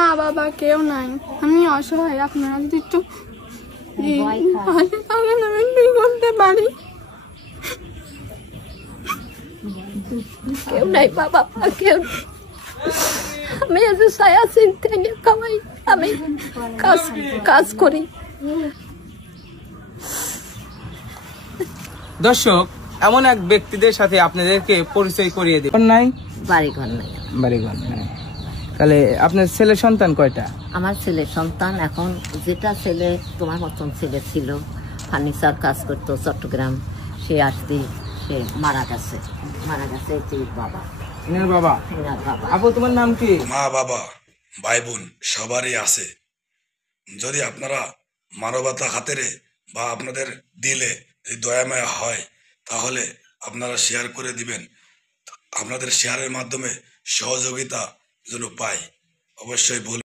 মা বাবা কেউ নাই, আমি অসহায়। আপনারা যদি একটু করতে পারি। কেউ নাই বাবা, কেউ। আমি আজ ছায়া চিনতে কামাই, আমি কাজ করি। দর্শক, এমন এক ব্যক্তিদের সাথে আপনাদেরকে পরিচয় করিয়ে দিই। নাই বাড়িঘর নাই, বাড়িঘর নাই। তাহলে আপনার ছেলে সন্তান কয়টা? আমার ছেলে সন্তান এখন, যেটা ছেলে তোমার মতন ছেলে ছিল, ফার্নিচার কাজ করতো চট্টগ্রাম, সে আসতে সে মারা গেছে। এই বাবা, এনার বাবা। আপু, তোমার নাম কি? মা বাবা ভাই বোন সবারই আছে। যদি আপনারা মানবতা খাতিরে বা আপনাদের দিলে এই দয়া মায়া হয়, তাহলে আপনারা শেয়ার করে দিবেন। আপনাদের শেয়ারের মাধ্যমে সহযোগিতা যেন পাই, অবশ্যই বলবেন।